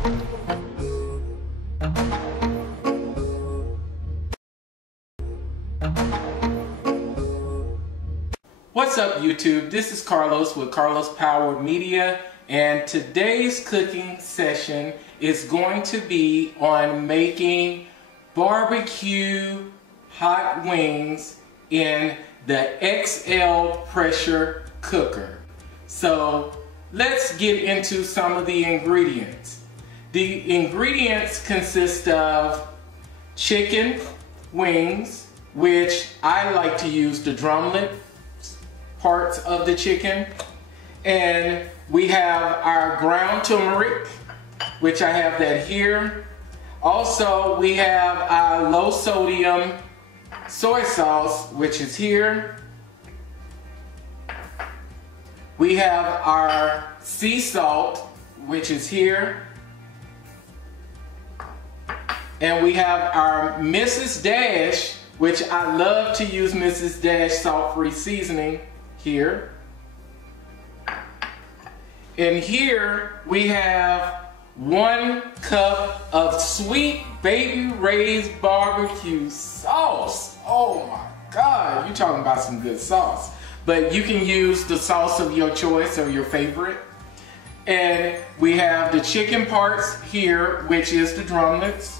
What's up YouTube? This is Carlos with Carlos Power Media, and today's cooking session is going to be on making barbecue hot wings in the XL pressure cooker. So let's get into some of the ingredients. The ingredients consist of chicken wings, which I like to use the drumlet parts of the chicken, and we have our ground turmeric, which I have that here. Also, we have our low sodium soy sauce, which is here. We have our sea salt, which is here. And we have our Mrs. Dash, which I love to use Mrs. Dash salt-free seasoning here. And here we have 1 cup of sweet baby Ray's barbecue sauce. Oh my God, you're talking about some good sauce. But you can use the sauce of your choice or your favorite. And we have the chicken parts here, which is the drumlets.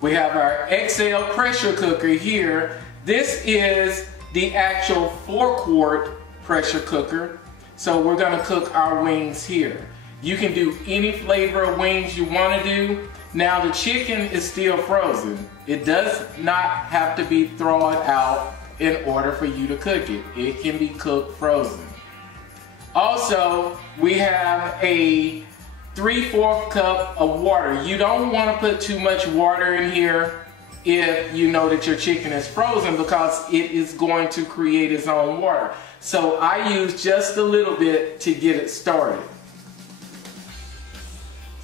We have our XL pressure cooker here. This is the actual 4-quart pressure cooker. So we're gonna cook our wings here. You can do any flavor of wings you wanna do. Now the chicken is still frozen. It does not have to be thawed out in order for you to cook it. It can be cooked frozen. Also, we have a 3/4 cup of water. You don't wanna put too much water in here if you know that your chicken is frozen, because it is going to create its own water. So I use just a little bit to get it started.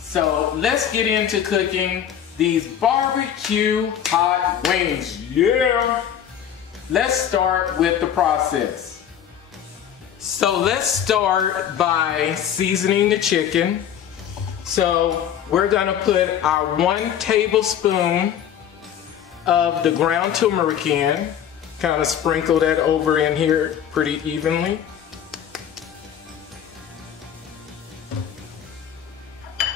So let's get into cooking these barbecue hot wings. Yeah! Let's start with the process. So let's start by seasoning the chicken. So we're gonna put our 1 tablespoon of the ground turmeric in. Kind of sprinkle that over in here pretty evenly.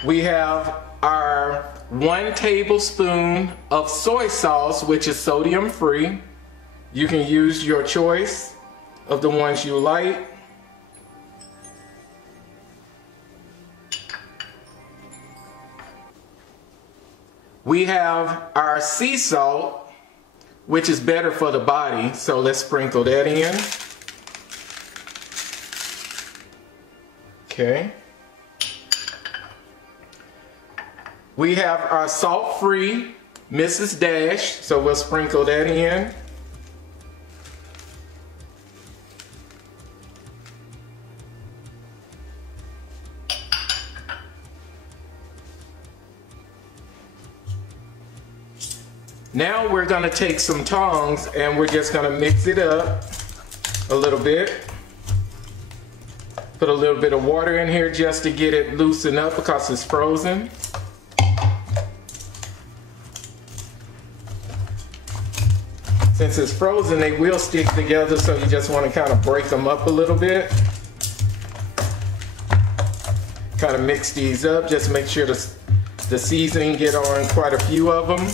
We have our 1 tablespoon of soy sauce, which is sodium free. You can use your choice of the ones you like. We have our sea salt, which is better for the body, so let's sprinkle that in. Okay. We have our salt-free Mrs. Dash, so we'll sprinkle that in. Now we're gonna take some tongs and we're just gonna mix it up a little bit. Put a little bit of water in here just to get it loosened up because it's frozen. Since it's frozen, they will stick together, so you just want to kind of break them up a little bit. Kind of mix these up, just make sure the seasoning get on quite a few of them.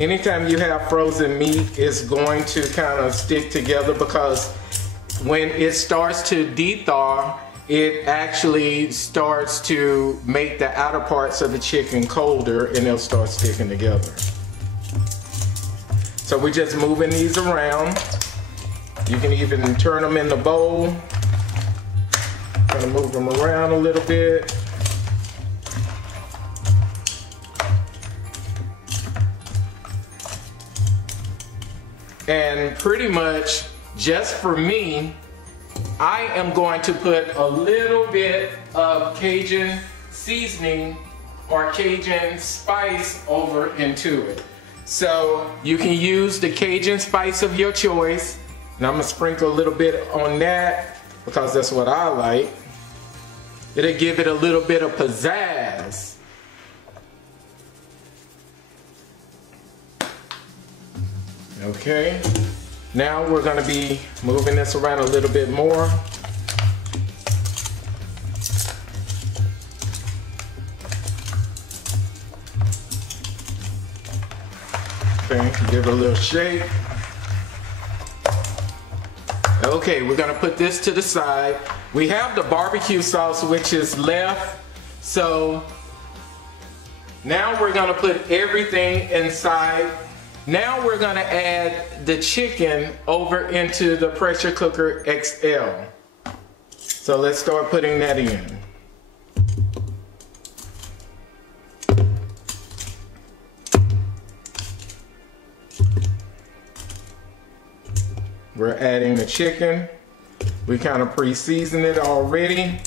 Anytime you have frozen meat, it's going to kind of stick together, because when it starts to de-thaw, it actually starts to make the outer parts of the chicken colder, and they'll start sticking together. So we're just moving these around. You can even turn them in the bowl. Gonna move them around a little bit. And pretty much, just for me, I am going to put a little bit of Cajun seasoning or Cajun spice over into it. So you can use the Cajun spice of your choice. And I'm gonna sprinkle a little bit on that because that's what I like. It'll give it a little bit of pizzazz. Okay, now we're gonna be moving this around a little bit more. Okay, give it a little shake. Okay, we're gonna put this to the side. We have the barbecue sauce which is left, so now we're gonna put everything inside. Now we're gonna add the chicken over into the pressure cooker XL. So let's start putting that in. We're adding the chicken. We kind of pre-seasoned it already.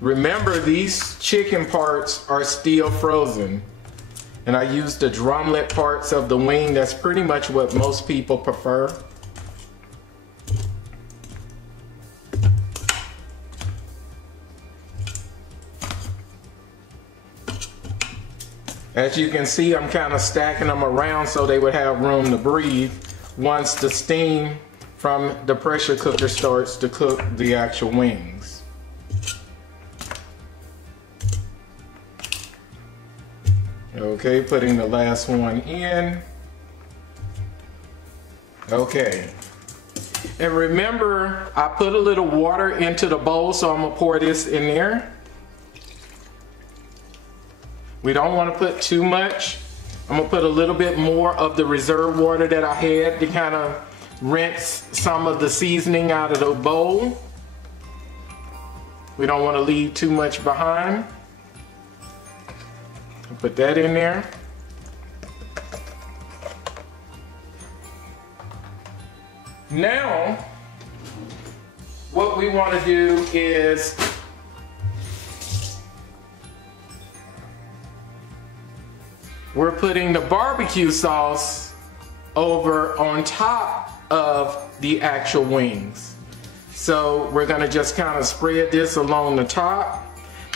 Remember, these chicken parts are still frozen. And I used the drumlet parts of the wing. That's pretty much what most people prefer. As you can see, I'm kind of stacking them around so they would have room to breathe once the steam from the pressure cooker starts to cook the actual wings. Okay, putting the last one in. Okay. And remember, I put a little water into the bowl, so I'm gonna pour this in there. We don't want to put too much. I'm gonna put a little bit more of the reserve water that I had to kind of rinse some of the seasoning out of the bowl. We don't want to leave too much behind. Put that in there. Now, what we want to do is we're putting the barbecue sauce over on top of the actual wings. So we're gonna just kind of spread this along the top.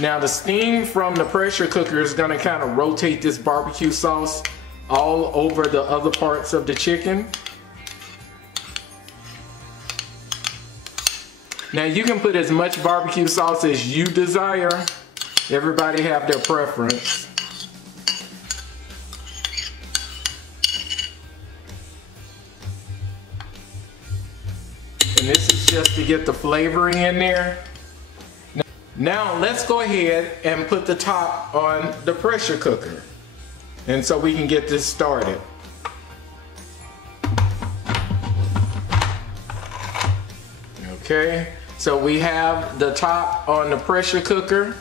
Now the steam from the pressure cooker is gonna kind of rotate this barbecue sauce all over the other parts of the chicken. Now you can put as much barbecue sauce as you desire. Everybody have their preference. And this is just to get the flavoring in there. Now let's go ahead and put the top on the pressure cooker. And so we can get this started. Okay, so we have the top on the pressure cooker.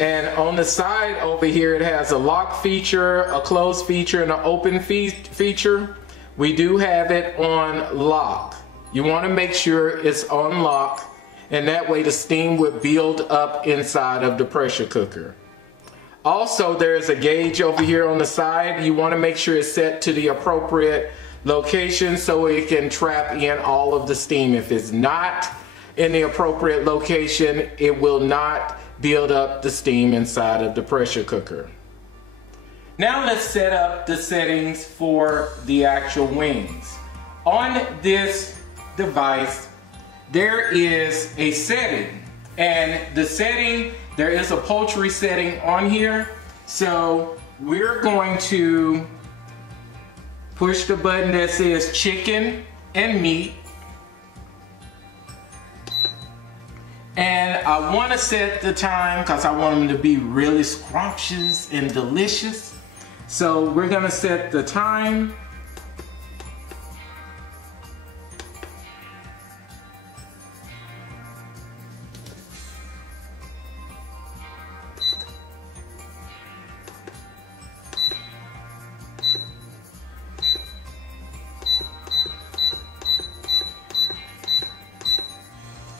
And on the side over here it has a lock feature, a close feature, and an open feature. We do have it on lock. You want to make sure it's on lock, and that way the steam would build up inside of the pressure cooker. Also, there's a gauge over here on the side. You want to make sure it's set to the appropriate location so it can trap in all of the steam. If it's not in the appropriate location, it will not build up the steam inside of the pressure cooker. Now let's set up the settings for the actual wings. On this device, there is a setting, and the setting, there is a poultry setting on here. So we're going to push the button that says chicken and meat. And I want to set the time because I want them to be really scrumptious and delicious. So we're going to set the time.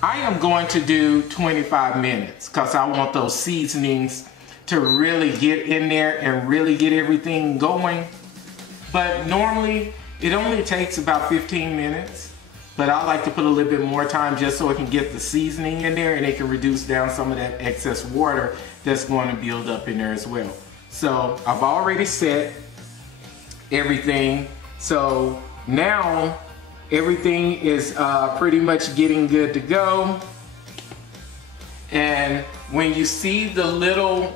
I am going to do 25 minutes because I want those seasonings to really get in there and really get everything going. But normally it only takes about 15 minutes. But I like to put a little bit more time just so it can get the seasoning in there and it can reduce down some of that excess water that's going to build up in there as well. So I've already set everything. So now everything is pretty much getting good to go. And when you see the little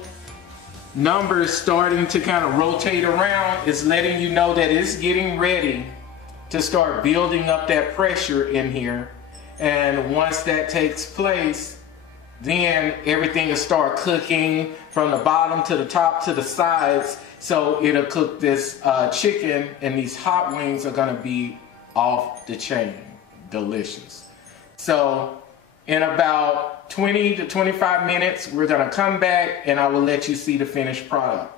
numbers starting to kind of rotate around, it's letting you know that it's getting ready to start building up that pressure in here. And once that takes place, then everything will start cooking from the bottom to the top to the sides. So it'll cook this chicken, and these hot wings are gonna be off the chain, delicious. So in about 20 to 25 minutes, we're gonna come back and I will let you see the finished product.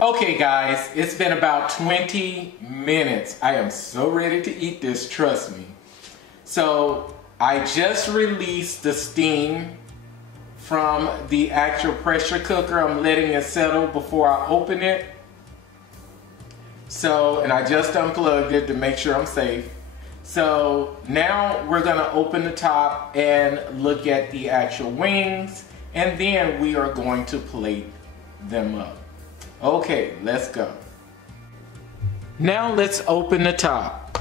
Okay guys, it's been about 20 minutes. I am so ready to eat this, trust me. So I just released the steam from the actual pressure cooker. I'm letting it settle before I open it. So, and I just unplugged it to make sure I'm safe. So now we're gonna open the top and look at the actual wings, and then we are going to plate them up. Okay, let's go. Now let's open the top.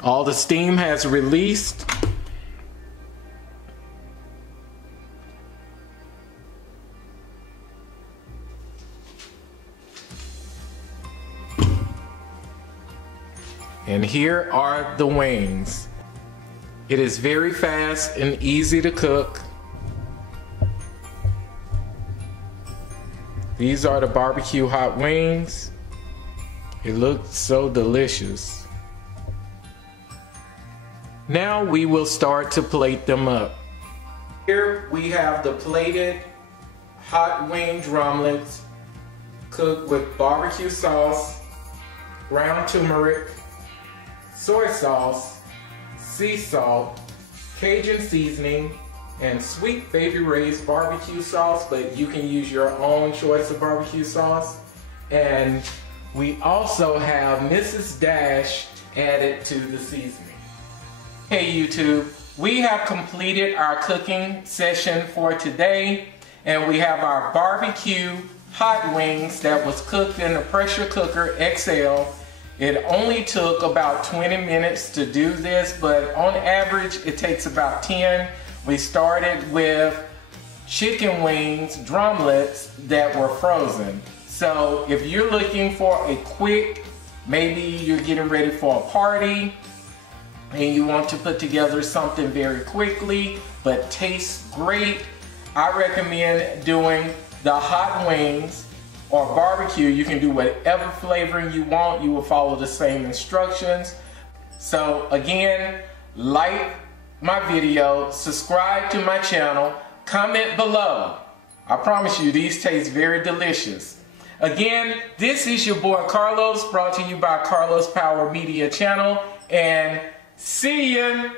All the steam has released. And here are the wings. It is very fast and easy to cook. These are the barbecue hot wings. It looks so delicious. Now we will start to plate them up. Here we have the plated hot wing drumlets cooked with barbecue sauce, ground turmeric, soy sauce, sea salt, Cajun seasoning, and Sweet Baby Ray's barbecue sauce, but you can use your own choice of barbecue sauce. And we also have Mrs. Dash added to the seasoning. Hey YouTube, we have completed our cooking session for today, and we have our barbecue hot wings that was cooked in the pressure cooker XL. It only took about 20 minutes to do this, but on average it takes about 10. We started with chicken wings, drumlets that were frozen. So if you're looking for a quick, maybe you're getting ready for a party and you want to put together something very quickly but tastes great, I recommend doing the hot wings or barbecue. You can do whatever flavoring you want. You will follow the same instructions. So again, like my video, subscribe to my channel, comment below. I promise you these taste very delicious. Again, this is your boy Carlos, brought to you by Carlos Power Media Channel, and see ya!